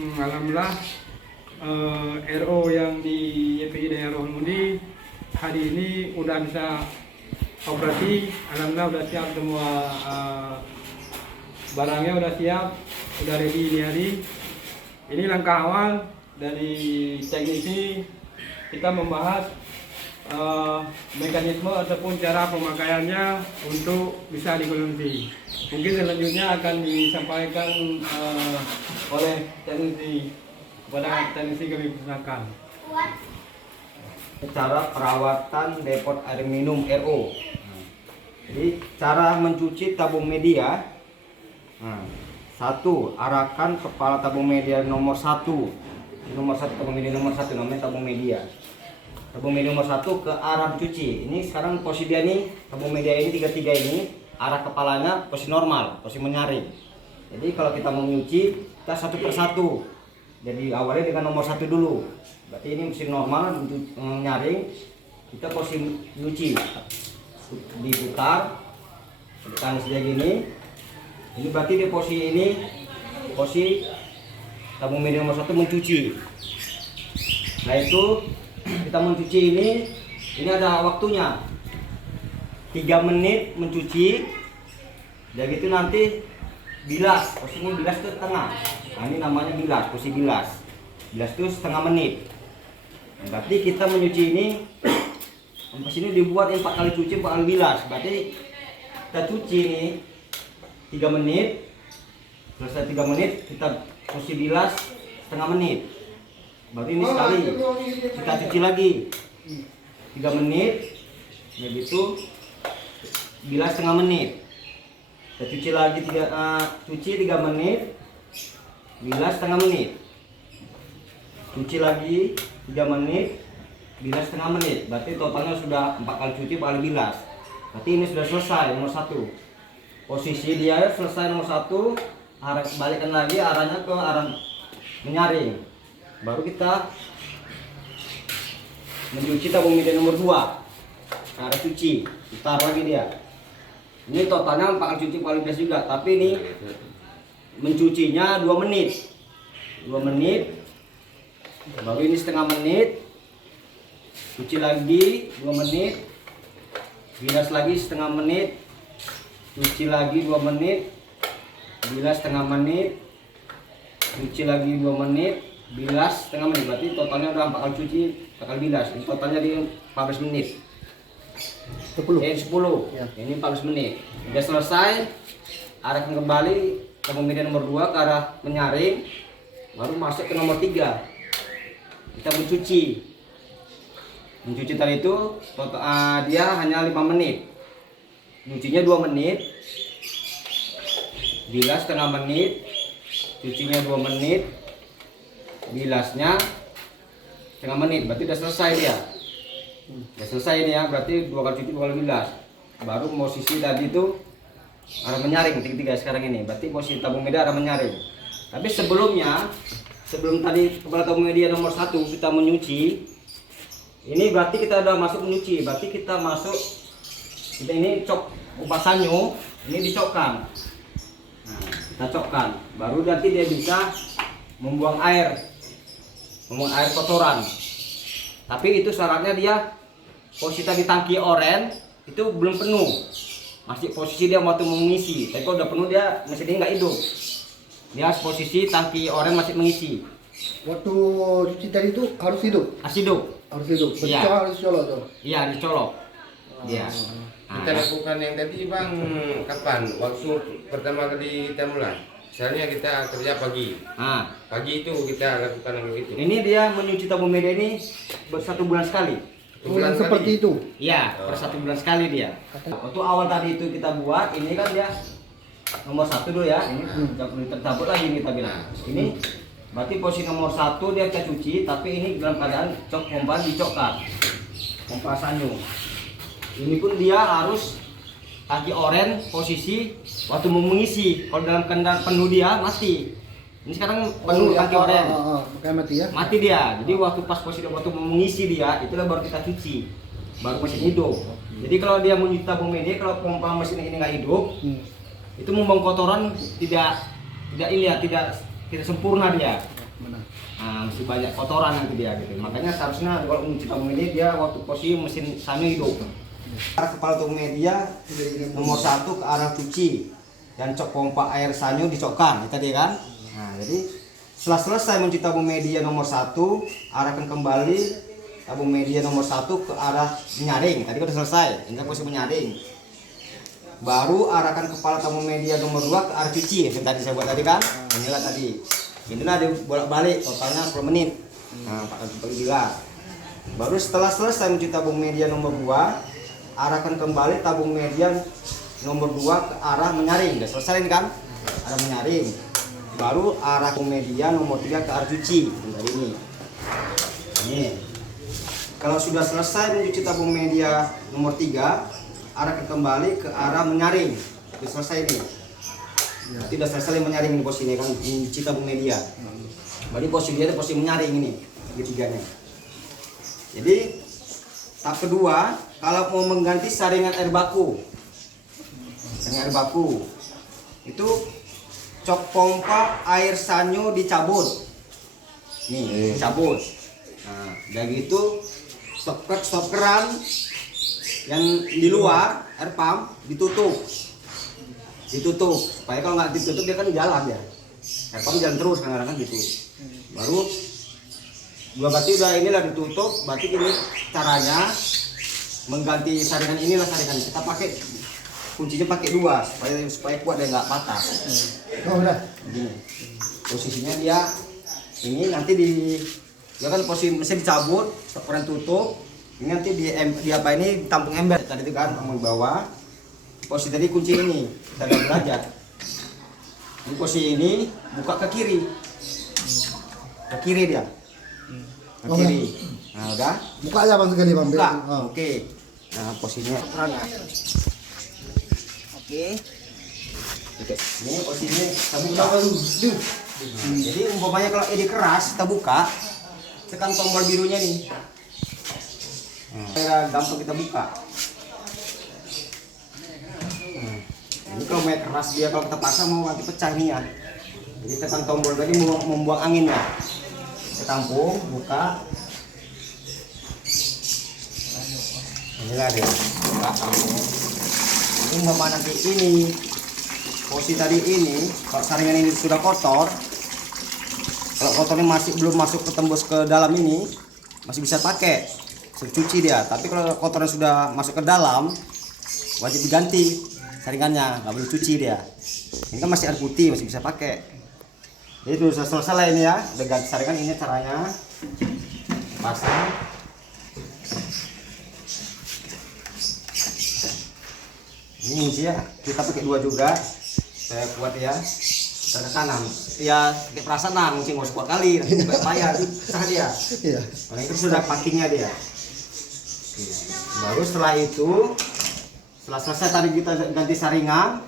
Alhamdulillah RO yang di YPI daerah Rohmudi hari ini udah bisa operasi. Alhamdulillah udah siap semua, barangnya udah siap, udah ready ini hari. Ini langkah awal dari teknisi, kita membahas mekanisme ataupun cara pemakaiannya untuk bisa dikonsumsi. Mungkin selanjutnya akan disampaikan oleh teknisi kepada teknisi kami persilakan. Cara perawatan depot air minum RO. Jadi cara mencuci tabung media. Satu, arahkan kepala tabung media nomor 1. Nomor 1 tabung media nomor 1 namanya tabung media. Tabung media nomor 1 ke arah mencuci. Ini sekarang posisi dia nih, tabung media ini 33 ini arah kepalanya posisi normal, posisi menyaring. Jadi kalau kita mau mencuci, kita satu persatu. Jadi awalnya dengan nomor 1 dulu. Berarti ini mesin normal untuk menyaring, kita posisi mencuci. Diputar, tekan saja gini. Ini berarti di posisi ini, posisi tabung media nomor 1 mencuci. Nah itu kita mencuci ini ada waktunya 3 menit mencuci. Dan gitu nanti bilas, posisinya bilas itu tengah. Nah ini namanya bilas, posisi bilas. Bilas itu setengah menit. Nah, berarti kita mencuci ini, pas ini dibuat 4 kali cuci, 4 kali bilas. Berarti kita cuci ini 3 menit, selesai 3 menit kita posisi bilas setengah menit. Berarti ini sekali kita cuci lagi 3 menit, begitu bilas setengah menit. Kita cuci lagi 3 menit, bilas setengah menit. Cuci lagi 3 menit, bilas setengah menit. Berarti totalnya sudah 4 kali cuci, 4 kali bilas. Berarti ini sudah selesai nomor 1. Posisi dia selesai nomor 1, balikkan lagi arahnya ke arah menyaring. Baru kita mencuci tabung media nomor 2 ke arah cuci, putar lagi dia. Ini totalnya 4 kali cuci, 4 kali bilas juga, tapi ini mencucinya 2 menit. 2 menit. Baru ini setengah menit. Cuci lagi 2 menit. Bilas lagi setengah menit. Cuci lagi 2 menit, bilas setengah menit, cuci lagi 2 menit, bilas setengah menit. Berarti totalnya udah 4 kali cuci, 4 kali bilas. Ini totalnya di 14 menit. 10. Ya. Ini 14 menit. Udah selesai, arahkan kembali tabung media nomor 2 ke arah menyaring. Baru masuk ke nomor 3. Kita mencuci. Mencuci tadi itu dia hanya 5 menit. Nyucinya 2 menit, bilas setengah menit, cucinya 2 menit, bilasnya setengah menit. Berarti udah selesai dia. Udah selesai ini ya, berarti 2 kali cuci, 2 kali bilas. Baru posisi tadi itu arah menyaring, 3 sekarang ini. Berarti posisi tabung media arah menyaring. Tapi sebelum tadi kepala tabung media nomor 1 kita menyuci, ini berarti kita udah masuk menyuci. Berarti kita masuk, kita ini cok kupas sanyo, ini dicokkan. Nah, kita cokkan. Baru nanti dia bisa membuang air kotoran. Tapi itu syaratnya dia posisi tadi tangki oren itu belum penuh. Masih posisi dia waktu mengisi. Tapi kalau udah penuh dia mesin ini nggak hidup. Dia posisi tangki oren masih mengisi. Waktu cuci tadi itu harus hidup? Harus hidup. Harus hidup. Iya. Harus colok tuh. Iya, dicolok. Iya. Kita lakukan yang tadi Bang, kapan? Waktu pertama kali kita mulai. Misalnya kita kerja pagi. Pagi itu kita lakukan yang itu. Ini dia menyuci tabung media ini 1 bulan sekali. Bulan Seperti itu. Iya, per 1 bulan sekali dia. Waktu awal tadi itu kita buat, ini kan dia nomor 1 dulu ya. Ini nggak perlu tercabut lagi kita bilang. Ini berarti posisi nomor 1 dia kita cuci, tapi ini dalam keadaan pompa dicokkan. Pompa sanyo. Ini pun dia harus tangki oren posisi waktu mau mengisi. Kalau dalam keadaan penuh dia mati. Ini sekarang penuh tangki oren. Makanya mati ya. Mati dia. Jadi waktu pas posisi waktu mau mengisi dia, itulah baru kita cuci. Baru mesin hidup. Jadi kalau dia menyuci tabung media, kalau pompa mesin ini nggak hidup, itu membuang kotoran tidak sempurna dia. Nah, masih banyak kotoran nanti dia gitu. Makanya seharusnya kalau mencuci tabung media dia waktu posisi mesin sanyo hidup. Arah kepala tabung media nomor 1 ke arah cuci dan cok pompa air sanyo dicokkan, itu tadi kan. Nah, jadi setelah selesai mencuci tabung media nomor 1, arahkan kembali tabung media nomor 1 ke arah menyaring. Tadi udah selesai, ini posisi menyaring. Baru arahkan kepala tabung media nomor 2 ke arah cuci yang tadi saya buat tadi kan. Inilah tadi. Inilah dia bolak-balik totalnya 10 menit. Nah, 4 kali bila. Baru setelah selesai mencuci tabung media nomor 2, arahkan kembali tabung media nomor 2 ke arah menyaring. Udah selesai ini kan? Arah menyaring. Baru arah tabung media nomor 3 ke arah cuci. Tadi ini. Ini. Kalau sudah selesai mencuci tabung media nomor 3, arahkan kembali ke arah menyaring. Sudah selesai ini. Tidak selesai menyaring ini posisi ini kan, mencuci tabung media. Berarti posisi dia itu posisi menyaring ini, ketiganya. Jadi tahap kedua, kalau mau mengganti saringan air baku, itu cok pompa air sanyo dicabut. Nih, dicabut. Nah, dan gitu stop keran yang di luar air pump ditutup supaya kalau nggak ditutup dia kan jalan ya, air pump jalan terus kan gitu. Baru berarti udah inilah ditutup, berarti ini caranya mengganti saringan. Inilah saringan kita pakai, kuncinya pakai 2 supaya kuat dan nggak patah. Oh udah. Begini. Posisinya dia ini nanti dia kan posisi mesin dicabut, keran tutup. Ini nanti di apa ini tampung ember tadi itu kan, kamu bawa. Posisi tadi kunci ini kita belajar. Di posisi ini buka ke kiri dia. Ke kiri. Nah udah. Buka aja bang sekali bang. Buka. Oh. Oke. Nah posisinya kerannya. Oke. Ini posisinya kita buka. Jadi umpamanya kalau ini keras kita buka, tekan tombol birunya nih. Gampang kita buka. Ini kalau mau keras dia, kalau kita pasang mau nanti pecah nih ya. Jadi tekan tombol tadi membuang anginnya. Kita tampung, buka. Inilah dia. Buka, tampung. Ini umpama nanti ini posisi tadi ini, kalau saringan ini sudah kotor, kalau kotornya belum masuk ke tembus ke dalam ini, masih bisa pakai, bisa cuci dia. Tapi kalau kotornya sudah masuk ke dalam, wajib diganti saringannya, nggak boleh cuci dia. Ini kan masih air putih, masih bisa pakai. Jadi sudah selesai ini ya, udah ganti saringan. Ini caranya pasang. Ini sih ya, kita pakai 2 juga. Saya kuat ya, kita ke kanan ya, pakai perasaan lah, mungkin harus kuat kali, nanti bayar sah dia. Iya. Nah, itu sudah packingnya dia. Baru setelah itu, setelah selesai tadi kita ganti saringan,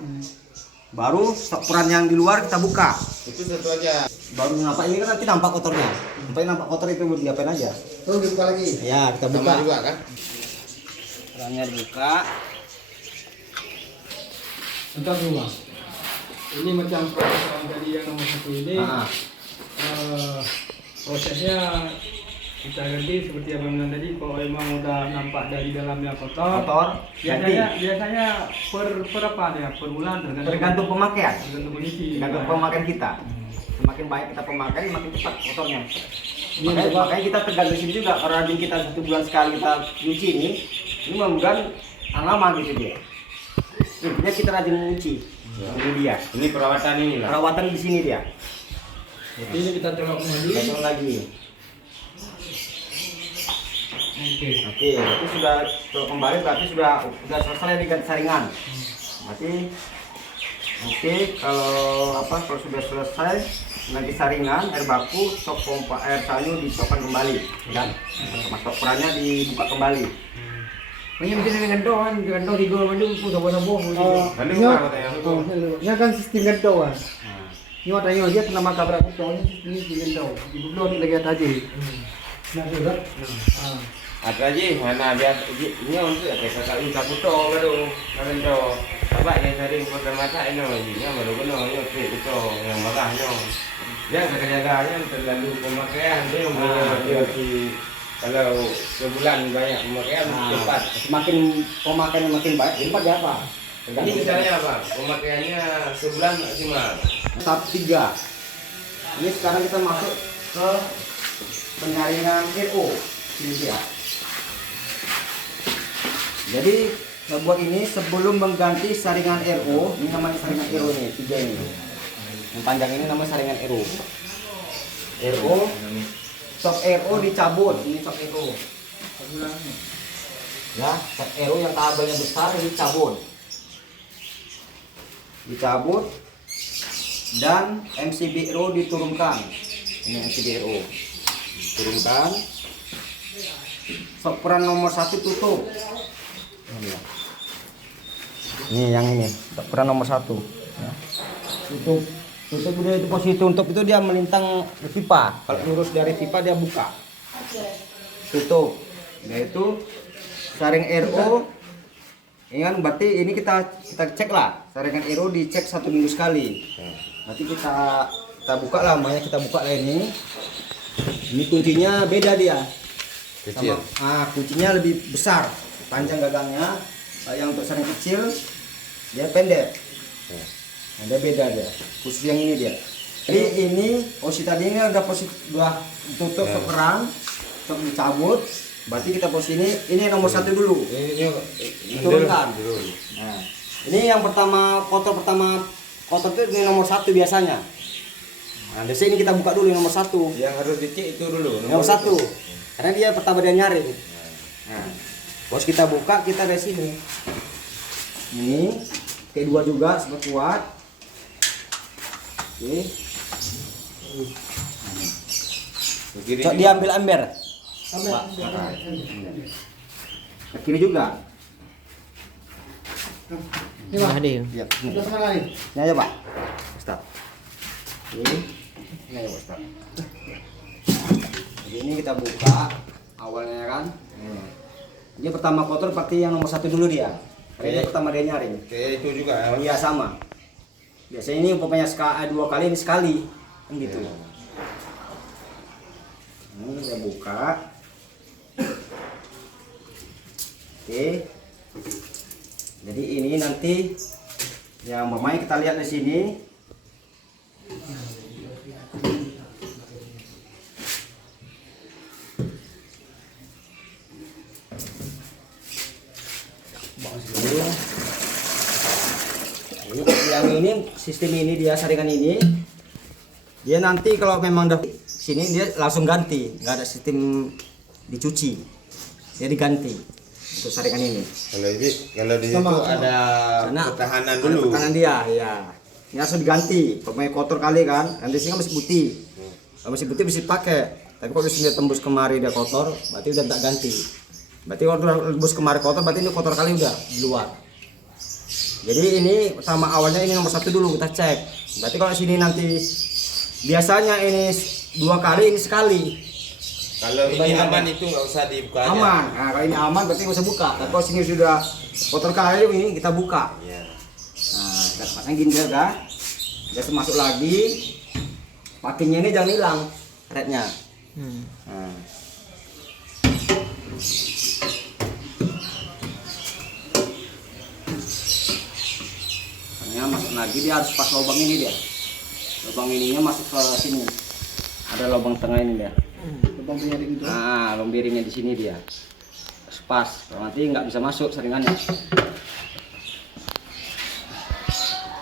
baru stok peran yang di luar kita buka. Itu satu aja. Baru nampak ini kan nanti nampak kotornya. Sampai nampak kotor itu diapain aja? Tuh dibuka lagi. Ya kita buka. Sama juga kan? Perannya dibuka. Bentar dulu bang. Ini macam proses yang tadi yang nomor 1 ini. Prosesnya kita ganti seperti yang bilang tadi. Kalau emang udah nampak dari dalamnya kotor, biasanya per apa ya, per bulan Tergantung pemakaian. tergantung kondisi. Tergantung pemakaian kita. Semakin baik kita pemakaian, makin cepat kotornya. Iya, Makanya kita tergantung sini juga. Kalau rajin kita 1 bulan sekali kita nyuci ini mudah-mudahan lama gitu dia. Intinya kita rajin nyuci. Ini dia. Ini perawatan ini lah. Perawatan di sini dia. Jadi ini kita colok lagi. Kita colok lagi. Oke, berarti sudah kembali, berarti sudah selesai diganti saringan. Berarti kalau sudah selesai nanti saringan air baku, stok pompa air sanyo dicokkan kembali, dan masuk perannya dibuka kembali. Ini mesti dengan gandong kan, gandong 3 mandung pun sabo-sabo. Lalu apa katanya? Ini kan sistem gandong kan. Ini tanya dia kena maka berapa tahun ini sistem gandong. Ibu belum lagi ada aja. Nah, sudah. Ada aja mana biar ini untuk kakak ini kaputo baru nanti apa yang tadi pertama tak ini baru kena itu yang bagah Ya jaga-jaganya terlalu pemakaian dia kalau sebulan banyak pemakaian cepat. Semakin pemakaian makin baik, cepat ya Pak. Ini misalnya apa? Pemakaiannya sebulan maksimal. Tahap 3. Ini sekarang kita masuk ke penyaringan RO. Ini dia. Jadi buat ini sebelum mengganti saringan RO, ini namanya saringan RO nih, 3 ini. Yang panjang ini namanya saringan RO. RO, cok RO dicabut, ini cok RO. Ya, cok RO yang kabelnya besar dicabut. Dicabut dan MCB RO diturunkan. Ini MCB RO. Turunkan. Sok peran nomor 1 tutup. Ini yang ini, peran nomor 1. Ya. Tutup dia itu posisi tutup itu dia melintang ke pipa. Kalau lurus dari pipa dia buka. Tutup. Yaitu saring RO. Ini kan berarti ini kita cek lah. Saringan RO dicek 1 minggu sekali. Nanti kita buka lah, makanya kita buka lah ini. Ini kuncinya beda dia. Kecil. Kuncinya lebih besar, panjang gagangnya. Yang untuk saring kecil dia pendek. Nah, dia beda dia. Khusus yang ini dia. Jadi ini posisi tadi ini udah tutup seperang, dicabut. Berarti kita posisi ini nomor 1 dulu. Ini Turunkan. Nah, ini yang pertama kotor itu ini nomor 1 biasanya. Nah, di sini kita buka dulu yang nomor 1. Yang harus dicek itu dulu. Nomor 1. Karena dia pertama dia nyaring. Nah, bos kita buka, kita dari sini. Ini kedua juga super kuat. Oke. Cok diambil ember. Kiri juga. Ini Pak. Iya. Udah mana nih? Ini aja Pak. Stop. Ini aja Pak. Jadi ini kita buka awalnya kan. Dia pertama kotor pasti yang nomor 1 dulu dia. Karena dia pertama dia nyaring. Kayak itu juga ya. Iya sama. Biasanya ini umpamanya 2 kali ini sekali. Kan gitu. Ini kita buka. Oke. Jadi ini nanti yang umpamanya kita lihat di sini. Yang ini sistem ini dia saringan ini dia nanti kalau memang udah sini dia langsung ganti, nggak ada sistem dicuci, dia diganti untuk saringan ini. Kalau di situ ada pertahanan dulu. Ada pertahanan dia, ya. Ini langsung diganti. Pemain kotor kali kan, nanti sini masih putih. Kalau masih putih bisa dipakai. Tapi kalau di sini tembus kemari dia kotor, berarti udah tak ganti. Berarti kalau udah tembus kemari kotor, berarti ini kotor kali udah di luar. Jadi ini pertama awalnya ini nomor 1 dulu kita cek. Berarti kalau sini nanti biasanya ini 2 kali, ini sekali. Kalau ini aman itu nggak usah dibuka. Aman. Nah, kalau ini aman berarti nggak usah buka. Tapi kalau sini sudah kotor kali ini kita buka. Ya. Nah, kita pasang gini juga. Kita masuk lagi. Pakingnya ini jangan hilang rednya. Nah. Masuk lagi dia harus pas lubang ini dia. Lubang ininya masuk ke sini. Ada lubang tengah ini dia. Lubang penyaring itu. Nah, lubang biringnya di sini dia. Pas, nanti nggak bisa masuk saringannya.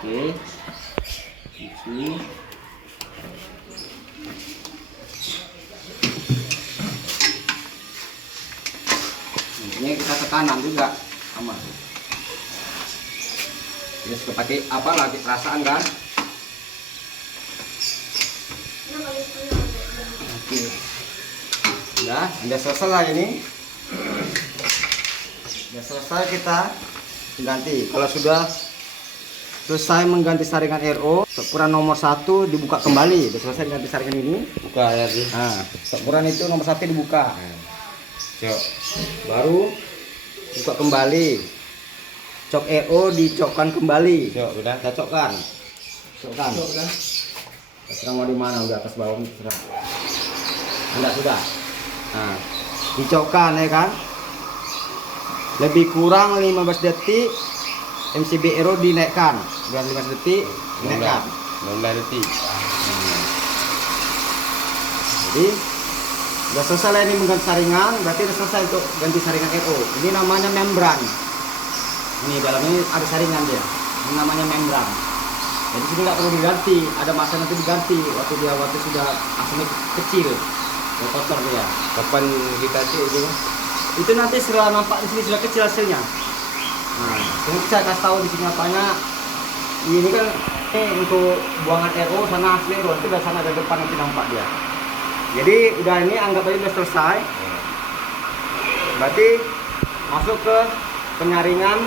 Oke. Isi. Intinya kita ke kanan juga aman. Ini suka pakai apa lagi perasaan kan? Oke. Udah selesai lah ini. Udah selesai kita ganti. Kalau sudah selesai mengganti saringan RO, ukuran nomor 1 dibuka kembali. Udah selesai ganti saringan ini. Buka ya sih. Nah, ukuran itu nomor 1 dibuka. Cok. Baru buka kembali. Cok RO dicokkan kembali. Cok, udah. Kita cokkan. Cokkan. Terserah mau di mana, udah atas bawah terserah. Anda sudah. Nah, dicokkan ya kan. Lebih kurang 15 detik MCB Aero dinaikkan. Biar 15 detik dinaikkan. 15 detik. Jadi udah selesai lah ini mengganti saringan, berarti udah selesai untuk ganti saringan Aero. Ini namanya membran. Ini dalam ini ada saringan dia. Ini namanya membran. Jadi sini nggak perlu diganti, ada masa nanti diganti waktu sudah asapnya kecil, kotor dia. Kapan kita cek itu? Itu nanti setelah nampak di sini sudah kecil hasilnya. Nah, ini saya kasih tahu di sini apanya. Ini kan untuk buangan Aero sana asli Aero itu dari sana dari depan nanti nampak dia. Jadi udah ini anggap aja udah selesai. Berarti masuk ke penyaringan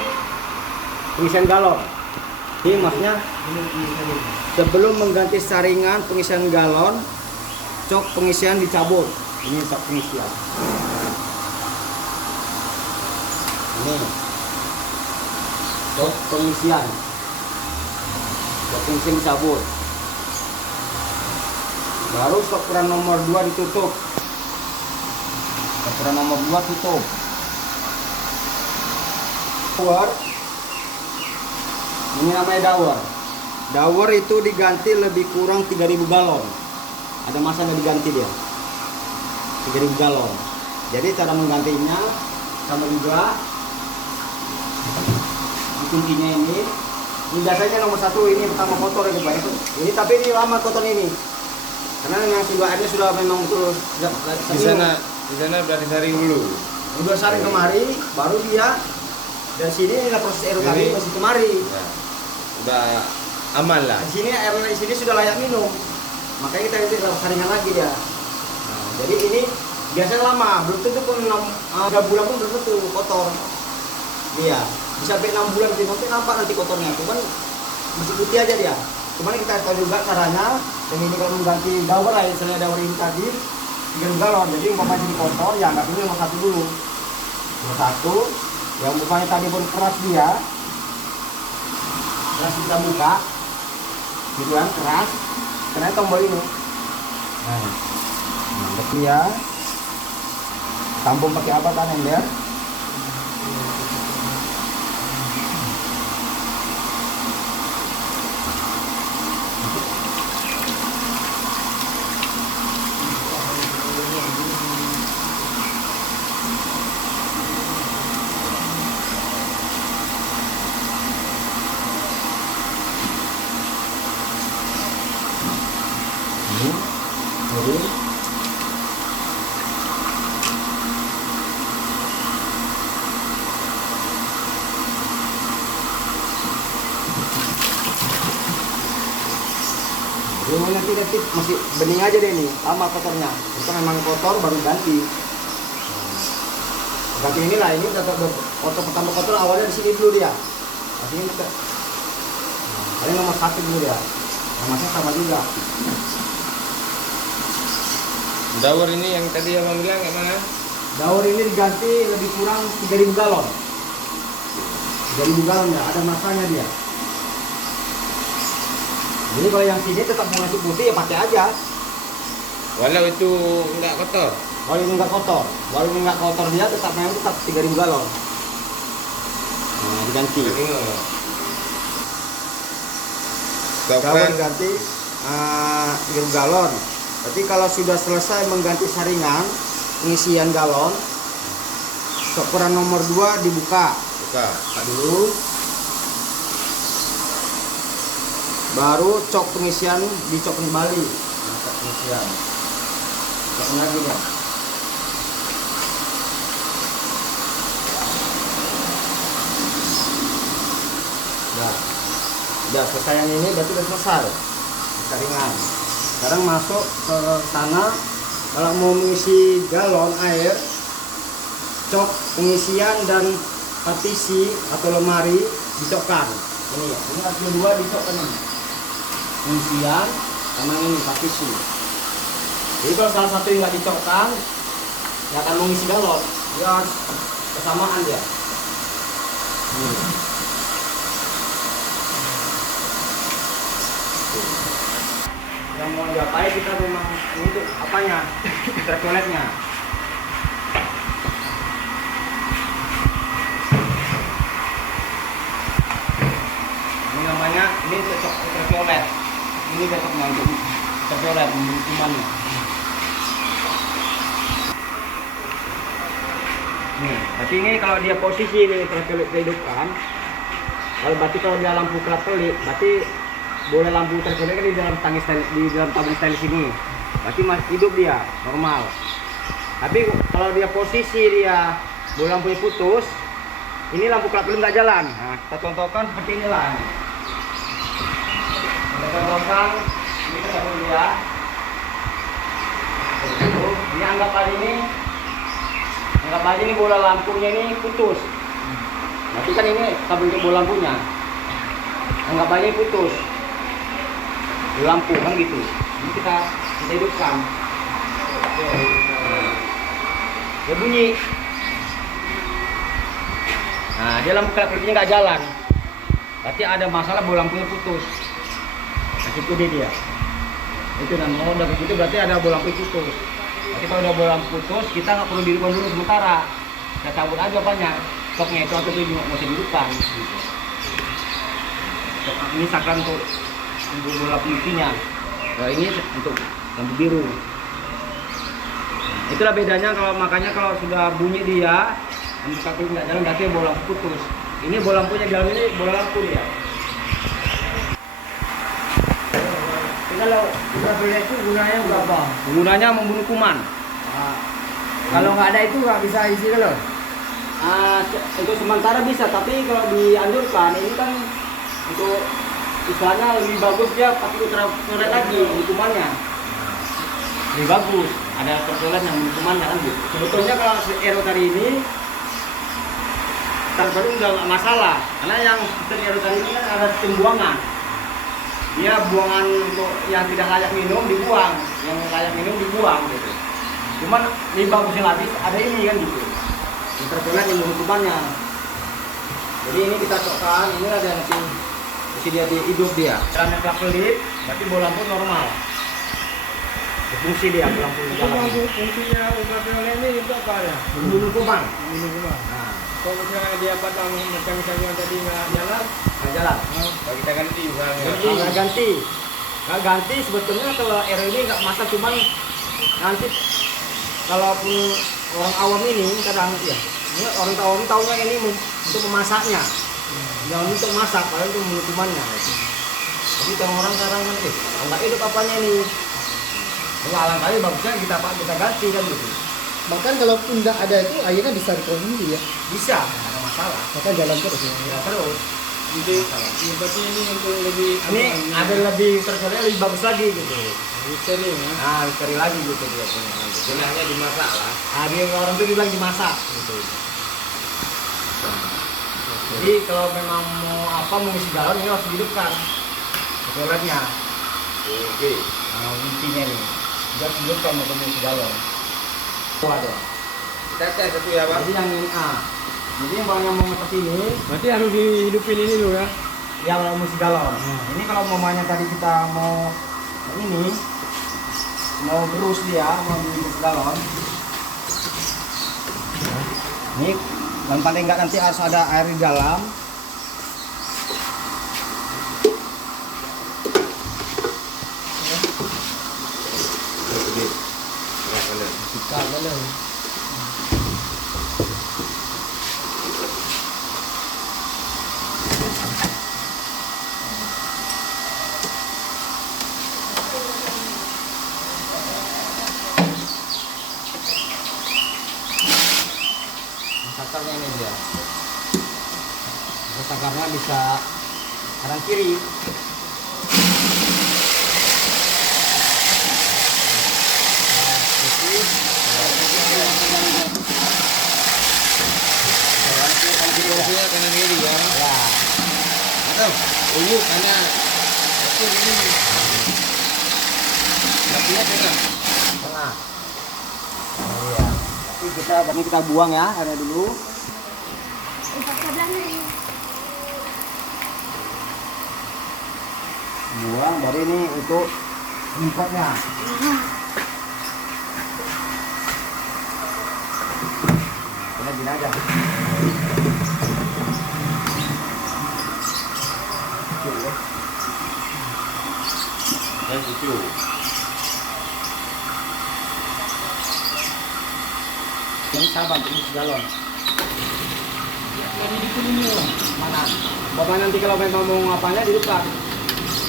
pengisian galon. Ini maksudnya sebelum mengganti saringan pengisian galon, cok pengisian dicabut. Ini cok pengisian. Ini cok pengisian. Cok pengisian dicabut. Baru stoperan nomor 2 ditutup. Stoperan nomor 2 tutup. Power. Ini namanya dower. Dower itu diganti lebih kurang 3000 galon. Ada masanya diganti dia. 3000 galon. Jadi cara menggantinya sama juga. Kuncinya ini. Ini biasanya nomor 1 ini pertama kotor ya Pak. Ini tapi ini lama kotor ini. Karena memang sudah airnya sudah memang terus Di sana berarti saring dulu. udah saring kemari, baru dia dari sini inilah proses air tadi masih kemari. Ya. Udah aman lah. Di sini air di sini sudah layak minum. Makanya kita itu saringan lagi dia. Nah, jadi ini biasanya lama, belum tentu pun 3 bulan pun belum tentu kotor. Iya, bisa sampai 6 bulan nanti nampak nanti kotornya. Cuman masih putih aja dia. Cuman kita tahu juga caranya. Dan ini kalau mengganti dower lah, misalnya dower ini tadi 3 galon. Jadi umpamanya jadi kotor, ya anggap ini nomor 1 dulu. Nomor 1, yang umpamanya tadi pun keras dia. Keras kita buka, gitu kan, keras. Karena tombol ini. Nah, berarti ya. Tampung pakai apa kan ember? Jadi nanti masih bening aja deh nih, lama kotornya. Itu memang kotor baru ganti. Ganti inilah ini tetap kotor pertama kotor awalnya di sini dulu dia. Di sini kita. Ini nomor 1 dulu dia. Namanya sama juga. Dower ini yang tadi abang bilang kayak mana? Dower ini diganti lebih kurang 3000 galon. 3000 galon ya, ada masanya dia. Jadi kalau yang sini tetap mau nasi putih ya pakai aja. Walau itu enggak kotor. Kalau ini enggak kotor, walau ini enggak kotor dia tetap 3000 galon. Nah, diganti. Dower ganti 3000 galon. Berarti kalau sudah selesai mengganti saringan pengisian galon, stoperan nomor 2 dibuka. Buka. Buka dulu. Baru cok pengisian dicok kembali. Nah, cok pengisian. Cok lagi ya. Nah, udah selesai yang ini berarti udah selesai saringan. Sekarang masuk ke sana. Kalau mau mengisi galon air, cok pengisian dan partisi atau lemari dicokkan. Ini harus dua dicokkan ini. Pengisian sama ini partisi. Jadi kalau salah satu yang nggak dicokkan, nggak akan mengisi galon. Dia harus kesamaan dia. Ya, yang mau diapain kita memang untuk apanya, toiletnya. Ini namanya, ini cocok ultraviolet. Ini cocoknya untuk ultraviolet, untuk kumannya. Nih, berarti ini kalau dia posisi ini ultraviolet dihidupkan, kalau dia lampu kerap kelip, berarti boleh lampu ultraviolet kan di dalam tabung stainless ini, berarti masih hidup dia normal. Tapi kalau dia posisi dia boleh lampunya putus, ini lampu kerap kelip nggak jalan. Nah, kita contohkan seperti inilah. Kita contohkan, ini kita cabut dia. Ini anggap aja ini bola lampunya ini putus. Berarti kan ini kabel untuk bola lampunya. Anggap aja ini putus. Bola lampu kan gitu. Ini kita hidupkan. Dia bunyi. Nah, dia lampu kelap-kelipnya nggak jalan. Berarti ada masalah bola lampunya putus. Nah, itu dia. Itu namanya udah begitu berarti ada bola lampu putus. Berarti kalau udah bola lampu putus, kita nggak perlu dihidupkan dulu sementara. Kita cabut aja apanya. Stoknya itu atau itu mau dihidupkan. Gitu. Ini sakran untuk bola putihnya. Kalau ini untuk lampu biru. Itulah bedanya makanya kalau sudah bunyi dia, lampu kelap nggak jalan berarti bola lampu putus. Ini bola lampunya di dalam ini bola lampu dia. Kalau ultraviolet itu gunanya berapa? Gunanya membunuh kuman. Kalau nggak ada itu nggak bisa isi dulu. Untuk sementara bisa, tapi kalau dianjurkan ini kan untuk istilahnya lebih bagus dia pakai ultraviolet lagi hukumannya. Lebih bagus, ada ultraviolet yang hukumannya kan gitu. Sebetulnya kalau aero tadi ini terbaru udah nggak masalah, karena yang seperti aero tadi ini kan ada pembuangan. Dia buangan untuk yang tidak layak minum dibuang, yang layak minum dibuang gitu. Cuman lebih bagusnya lagi ada ini kan gitu. Ultraviolet yang hukumannya. Jadi ini kita cocokkan, ini ada nanti dia hidup dia. Karena kelap kelip, berarti bola lampu normal. Fungsi dia lampu jalan. Fungsinya ultraviolet ini untuk apa ya? Membunuh kuman. Membunuh kuman. Nah, Kalau misalnya dia padam macam yang tadi nggak jalan, nggak jalan. Kalau kita ganti uangnya. Nggak ganti sebetulnya kalau air ini nggak masak, cuman nanti kalaupun orang awam ini kadang ya orang awam tahunya ini untuk memasaknya, jangan untuk masak, padahal itu menutupannya. Jadi orang sekarang kan nggak hidup apanya ini. Kalau alangkah bagusnya kita ganti kan gitu. Bahkan kalaupun nggak ada itu airnya bisa dikonsumsi ya. Bisa, nggak ada masalah. Maka jalan terus ya. Ya terus. jadi berarti ini untuk lebih Ini ada lebih terkecuali lebih bagus lagi gitu. lebih sering ya. Nah, lebih lagi gitu dia punya. Istilahnya dimasak lah. Dia orang tuh dibilang dimasak gitu. Jadi kalau memang mau isi galon ini harus dihidupkan toiletnya. Oke. Nah, intinya nih, dia harus dihidupkan untuk mengisi galon. Waduh. Kita tes satu ya, Bang. Jadi yang ini jadi yang mau ngetes ini, Berarti harus dihidupin ini dulu ya. yang mau mengisi galon. Ini kalau mamanya tadi kita mau ini mau terus dia mau mengisi galon. Ini dan paling enggak nanti harus ada air di dalam. Kita boleh. Sakarnya ini dia. Sakarnya bisa kanan kiri. Fungsinya kanan kiri ya. Ya. Atau karena itu ini. Lapinya tengah. Tengah. Iya. Tapi kita buang ya airnya dulu. Buang dari ini untuk Penyemprotnya. Kita gini aja. Dan cucu. Ini sabar, ini galon. Lagi di kuningnya lah. Mana? Bapak nanti kalau memang mau ngapanya di depan.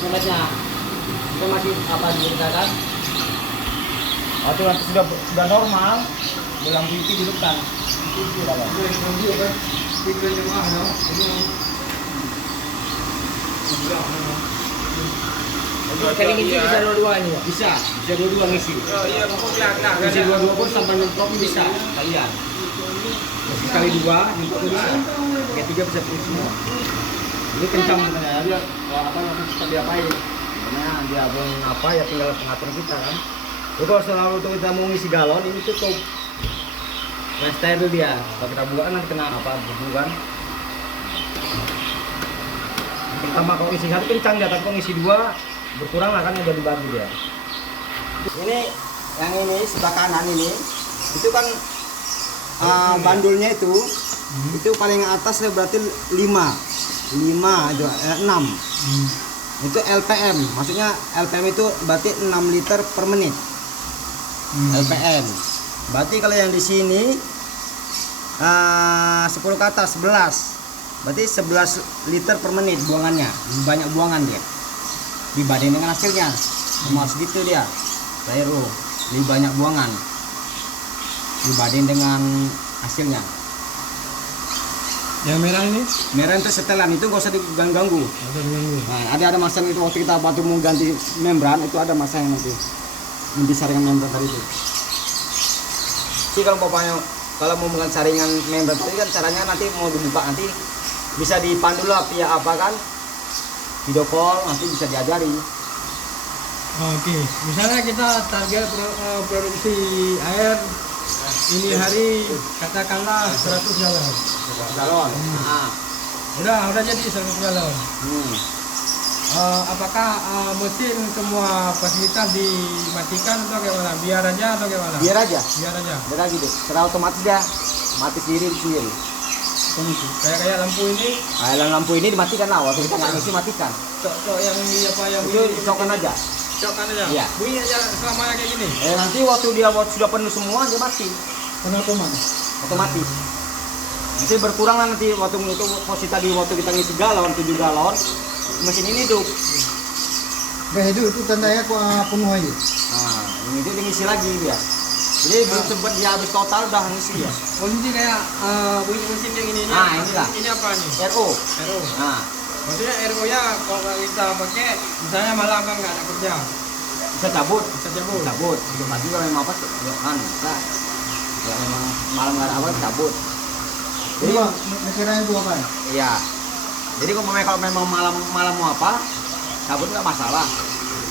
Tempatnya. Kita masih apa diceritakan? Oh, itu nanti sudah normal. Bilang cuci di depan. Cuci lah, Pak. Kali ngisi bisa dua-dua ini ya? Bisa dua-dua ngisi. Oh iya, Ngisi dua-dua pun sampai nyemprot bisa kalian. Ngisi kali dua, nyemprot bisa. Ketiga bisa terus semua. Ini kencang sebenarnya, dia apa nanti kita diapain? Karena dia belum apa ya tinggal pengaturan kita kan. Jadi kalau selalu untuk kita mau ngisi galon ini cukup. Nah steril dia. Kalau kita buka nanti kena apa bukan? Pertama kalau isi satu kencang dia, tapi kalau ngisi dua berkurang lah kan udah dibagi dia. Ini yang ini sebelah kanan ini itu kan bandulnya itu paling atas berarti 5 itu 6 itu LPM, maksudnya LPM itu berarti 6 liter per menit. LPM berarti kalau yang di sini 10 ke atas 11 berarti 11 liter per menit buangannya, banyak buangan dia dibanding dengan hasilnya. Cuma segitu dia Cairo, lebih banyak buangan dibanding dengan hasilnya. Yang merah ini? Merah itu setelan, itu gak usah diganggu. Nah, ada masang itu waktu kita waktu mau ganti membran itu ada masang nanti nanti saringan membran tadi itu. Jadi kalau bapaknya kalau mau mengganti saringan membran tadi kan caranya nanti mau dibuka nanti bisa dipandu lah via apa kan video call nanti bisa diajari. Oke, misalnya kita target produksi air ini hari katakanlah 100 galon. Galon. Udah jadi 100 galon. Apakah mesin semua fasilitas dimatikan atau gimana? Biar aja atau gimana? Biar aja. Biar aja. Gitu. Secara otomatis dia mati sendiri. Kayak lampu ini. Lampu ini dimatikan lah, waktu kita nggak ngisi matikan. Cok yang di apa yang itu cokan aja. Cokan aja. Iya. Bunyi aja selamanya kayak gini. Nanti waktu dia sudah penuh semua dia mati. Otomatis. Nanti berkurang lah nanti waktu itu posisi tadi waktu kita ngisi galon 7 galon mesin ini hidup. Itu tandanya penuh aja. Nah, ini dia ngisi lagi dia. Jadi belum sempat dia habis total udah ngisi ya. Posisi kayak bunyi mesin yang ini. Nah, inilah. Ini apa nih? RO. Nah, maksudnya RO nya kalau kita pakai misalnya malam kan nggak ada kerja. Bisa cabut. Cabut. Pagi kalau memang apa kan bisa. Kalau memang malam nggak ada apa cabut. Jadi bang, mikirnya itu apa? Iya. Jadi kalau memang malam mau apa, cabut nggak masalah.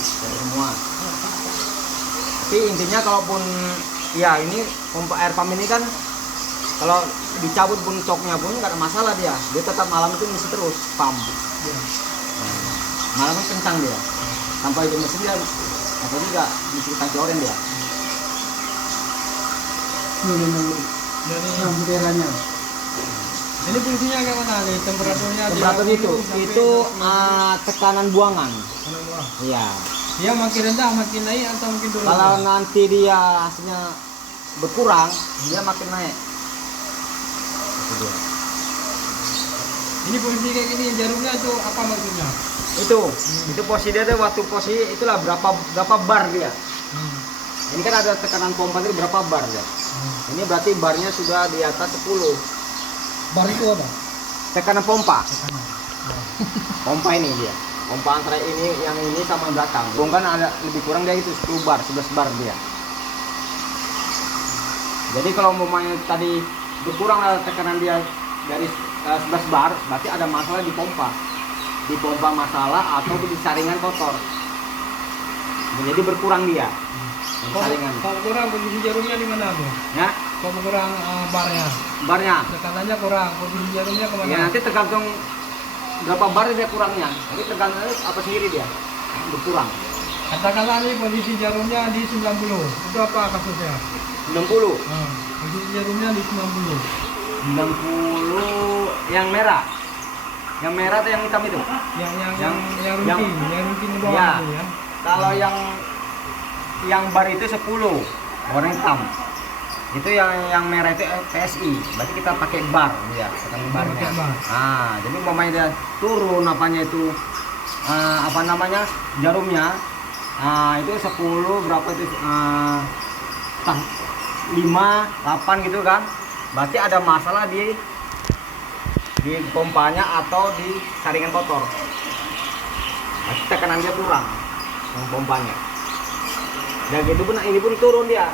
Semua. Tapi intinya kalaupun ya ini pompa air pump ini kan kalau dicabut pun coknya pun nggak ada masalah dia tetap malam itu ngisi terus pump. Malam kan kencang dia sampai itu mesin dia apa juga ngisi tangki oren dia. Nah, butirannya. Ini fungsinya kayak mana nih? Temperaturnya itu tekanan buangan. Iya. Dia makin rendah makin naik atau makin turun? Kalau nanti dia hasilnya berkurang, dia makin naik. Ini posisi kayak gini jarumnya itu apa maksudnya? Itu posisi dia tuh waktu posisi itulah berapa bar dia. Ini kan ada tekanan pompa tadi berapa bar ya. Ini berarti barnya sudah di atas 10. Bar itu apa? Tekanan pompa. Pompa ini dia. Pompa antara ini yang ini sama belakang. Kan ada lebih kurang dia itu 10 bar, 11 bar dia. Jadi kalau umpamanya tadi berkurang tekanan dia dari 11 bar, berarti ada masalah di pompa. Di pompa masalah atau di saringan kotor. Jadi berkurang dia. Saringan. Kalau kurang posisi jarumnya di mana tuh? Ya. Kalau kurang barnya. Tekanannya kurang, posisi jarumnya kemana? Ya nanti tergantung berapa bar dia kurangnya. Jadi tergantung apa sendiri dia berkurang. Katakanlah nih posisi jarumnya di 90. Itu apa kasusnya? 60. Posisi jarumnya di 90. 60 yang merah. Yang merah atau yang hitam itu? Yang yang- rutin di bawah Ya. itu ya. Kalau yang bar itu 10 warna hitam. Itu yang merah itu PSI. Berarti kita pakai bar ya, pakai barnya. Pakai bar. Nah, jadi umpamanya dia turun apanya itu apa namanya? Jarumnya. Itu 10 berapa itu 5, 8 gitu kan. Berarti ada masalah di pompanya atau di saringan kotor. Berarti tekanan dia kurang yang pompanya. Dan gitu pun ini pun turun dia.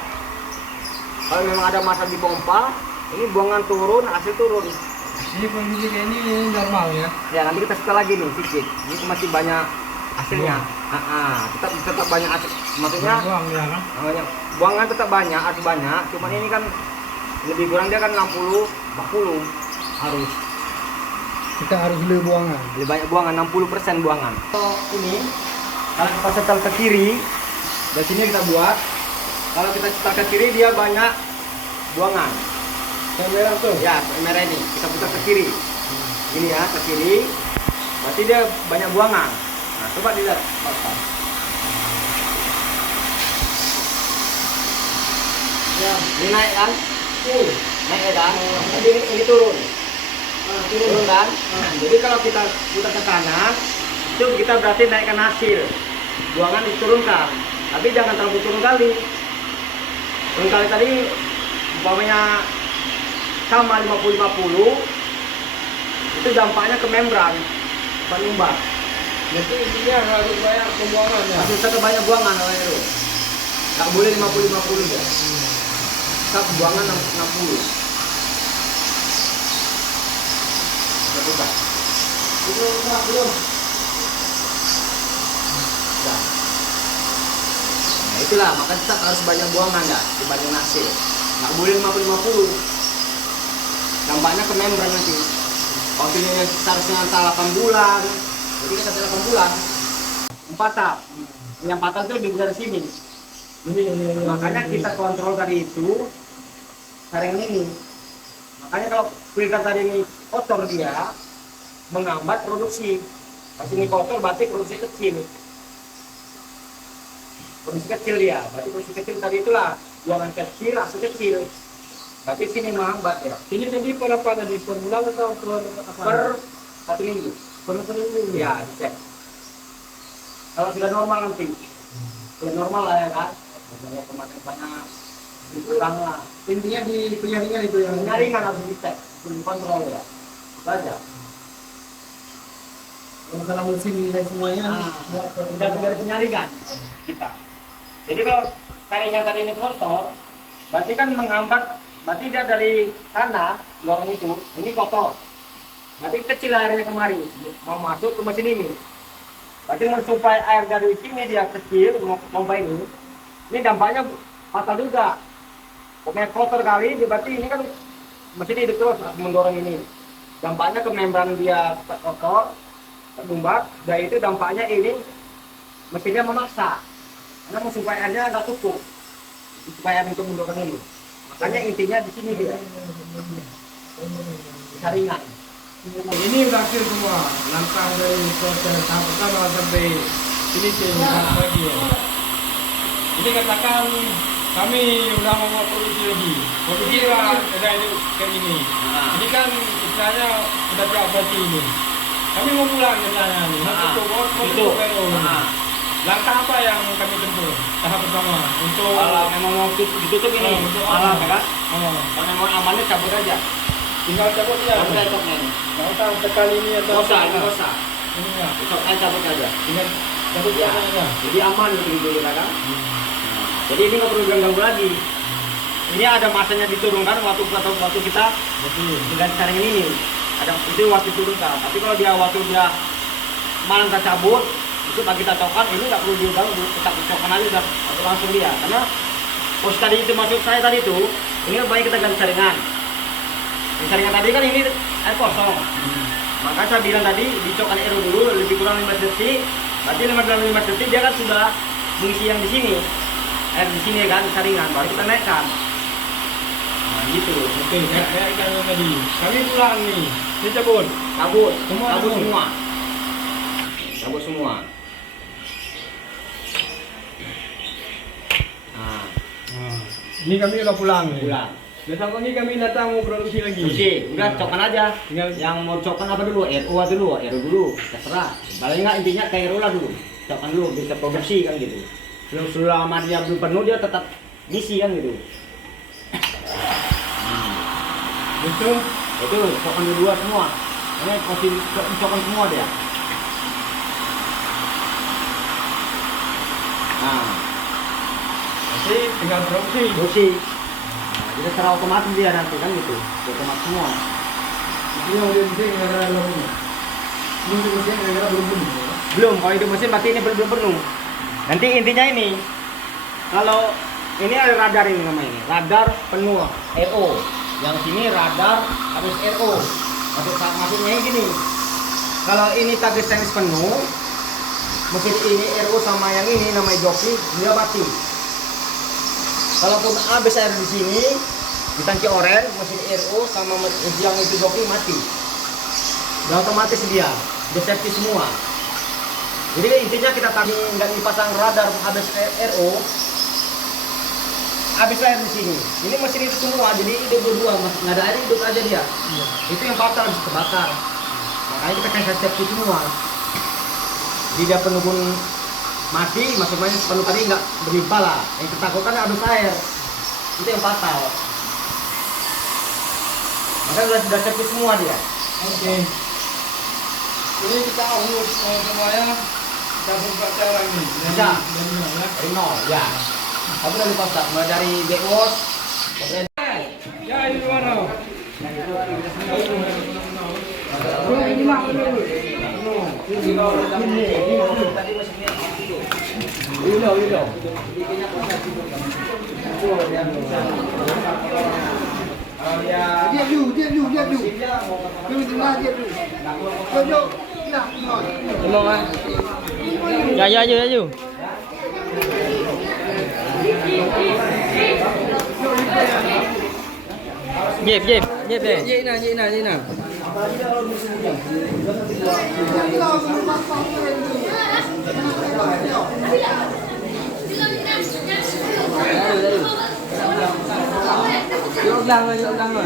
Kalau memang ada masalah di pompa, ini buangan turun, hasil turun. Ini kondisi kayak ini normal ya. Ya nanti kita setel lagi nih sedikit. Ini masih banyak hasilnya. Tetap banyak hasil. Maksudnya Buang ya kan. banyak buangan tetap banyak, hasil banyak. Cuman ini kan lebih kurang dia kan 60, 40 harus. Kita harus lebih buangan. Lebih banyak buangan, 60% buangan. Ini kalau kita setel ke kiri, dari sini kita buat. Kalau kita setel ke kiri dia banyak buangan. Yang merah tuh. Ya, merah ini kita putar ke kiri. Ini ya ke kiri. Berarti dia banyak buangan. Nah, coba dilihat. Ya, ini naik kan? Naik ya kan? Jadi ini turun. Turun kan? Jadi kalau kita putar ke kanan, itu kita berarti naikkan hasil. Buangan diturunkan. Tapi jangan terlalu turun kali. Turun kali tadi umpamanya sama 50-50, itu dampaknya ke membran, bukan nyumbat. Jadi intinya harus banyak pembuangan ya. Harus tetap banyak buangan oleh itu. Tak boleh 50-50 ya. Tetap buangan 60. Kita buka. Itu belum. Ya. Nah itulah, maka tetap harus banyak buangan ya, dibanding hasil. Nggak boleh 50-50. Dampaknya ke membran nanti. Kalau ini seharusnya antara 8 bulan, jadi kita 8 bulan. 4 tahap. Yang 4 tahap itu dari sini. Makanya kita kontrol tadi itu saringan ini. Makanya kalau filter tadi ini kotor dia menghambat produksi. Pas ini kotor berarti produksi kecil. Produksi kecil dia. Berarti produksi kecil tadi itulah buangan kecil, hasil kecil. Berarti sini menghambat ya. Ini tadi per apa tadi? Per bulan atau per apa? Per 1 minggu. Per minggu. Ya, dicek. Kalau sudah normal nanti, sudah normal lah ya kan. Banyak pemakaiannya kurang lah. Intinya di penyaringan itu yang Penyaringan harus dicek, belum kontrol ya. Baca. Masalah musim dan semuanya. Udah dari penyaringan kita. Jadi kalau saringan tadi ini kotor, berarti kan menghambat. Berarti dia dari sana, lorong itu, ini kotor. Berarti kecil airnya kemari, mau masuk ke mesin ini. Berarti mensuplai air dari sini dia kecil, pompa ini dampaknya fatal juga. Pokoknya kotor kali, berarti ini kan mesin hidup terus mendorong ini. Dampaknya ke membran dia kotor, tersumbat, dan itu dampaknya ini mesinnya memaksa. Karena mensuplai airnya nggak cukup, supaya air itu mendorong ini. Makanya intinya di sini dia saringan. ini berakhir semua. Langkah dari proses tahap pertama sampai finishing lagi ya. Ini katakan kami udah mau produksi lagi. Produksi lah udah ini kayak gini. Ini kan istilahnya udah tiap berarti ini. Kami mau pulang istilahnya nih. Mau tutup PO. Langkah apa yang kami tempuh? Tahap pertama untuk Kalau memang mau ditutup ini, untuk malam apa? ya kan? Kalau memang amannya cabut aja. Tinggal cabut ya. Cabut aja coknya ini. Nggak usah tekan ini atau Nggak usah, apa. ini nggak usah. Ini ya. Coknya cabut aja. Tinggal cabut ya. Ya. Jadi aman begitu ya kan? Jadi ini nggak perlu ganggu lagi. Ini ada masanya diturunkan waktu kita dengan saringan ini. Ada itu waktu diturunkan. Tapi kalau dia malam kita cabut, itu bagi kita cokkan ini nggak perlu diganggu, tetap dicokkan aja udah langsung dia. Karena pos tadi itu masuk saya tadi itu, ini kan banyak kita ganti saringan. Di saringan tadi kan ini air kosong. Maka saya bilang tadi dicokkan air dulu lebih kurang 5 detik. Berarti 5 detik dia kan sudah mengisi yang di sini. Air di sini kan, saringan, baru kita naikkan. Nah, gitu. Oke, kayak ikan yang tadi. Kami pulang nih. Ini cabut. Cabut, Semua cabut cabut. semua. Cabut semua. Nah, Ini kami udah pulang nih. pulang. Besok pagi kami datang mau produksi lagi. Cuci, udah cokkan aja. Tinggal- Yang mau cokkan apa dulu? RO dulu, RO dulu, terserah. Paling nggak intinya ke RO lah dulu. Cokkan dulu, bisa produksi kan gitu. Selama dia belum penuh dia tetap ngisi kan gitu. Itu Itu cokkan dua semua. Ini pasti cokkan semua dia. Nah, nanti tinggal produksi. produksi. Nah, jadi secara otomatis dia nanti kan gitu. Otomatis semua. Ini yang udah bisa gara-gara belum ini. Ini udah bisa gara-gara belum ini. Belum, kalau hidup mesin berarti ini belum penuh. Nanti intinya ini, kalau ini ada radar ini namanya ini, radar penuh RO. Yang sini radar habis RO. Maksudnya gini, kalau ini tagih stainless penuh, mesin ini RO sama yang ini namanya joki dia mati. Kalaupun habis air di sini, di tangki oren, mesin RO sama mesin yang itu joki mati. Udah otomatis dia safety semua. Jadi intinya kita tadi nggak dipasang radar habis RO, habis air di sini. Ini mesin itu semua, jadi hidup berdua, nggak ada air hidup aja dia. Itu yang fatal bisa terbakar. Makanya kita kasih safety semua. Jadi dia penuh pun mati, maksudnya penuh tadi nggak berlimpah lah. Yang ketakutan habis air, itu yang fatal. Makanya sudah safety semua dia. Oke. Ini kita urus semuanya. Kita buka cara ini. Bisa. Dari mana ya? Dari nol, ya. Tapi udah lupa Ustaz, mulai dari backwash, Ya ini mana? Dia dulu. Kami tengah dia dulu. Duduk. Nak, ngồi. Emang ah. Ya ju. Dip deh. Vậy nào. Vô đăng rồi.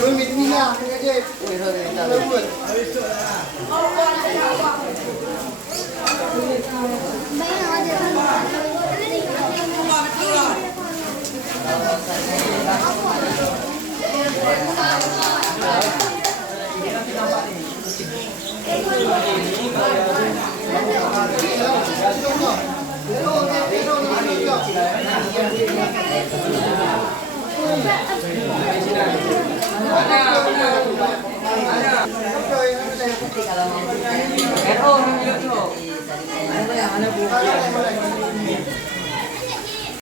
Rồi mình đi nào, cái gì? Rồi buồn. RO